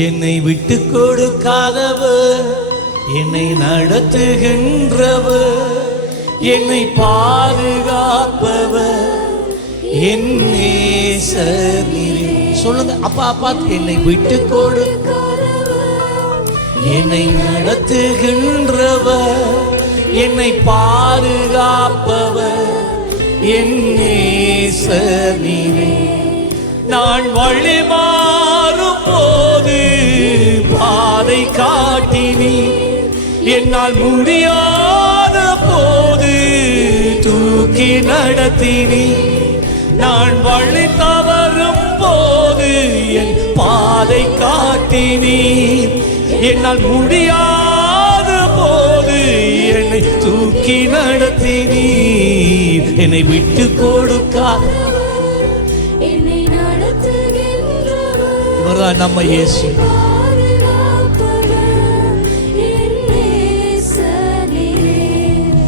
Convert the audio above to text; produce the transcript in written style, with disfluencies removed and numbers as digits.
என்னை விட்டு கொடுக்காதவர், என்னை நடத்துகின்றவர், என்னை பாதுகாப்பவர் என் நேசர் நீரே. சொல்லுங்க அப்பா அப்பா. என்னை விட்டு கொடுக்காதவர், என்னை நடத்துகின்றவர், என்னை பாதுகாப்பவர் என் நேசர் நீரே. நான் வழி மாறும் போது பாதை காட்டினீ, என்னால் முடியாத போது தூக்கி நடத்தினீ. நான் வழி தவறும் போது என் பாதை காட்டினீ, என்னால் முடியாத போது என்னை தூக்கி நடத்தினீ. என்னை விட்டு கொடுக்காத இவர்தான் நம்ம இயேசு.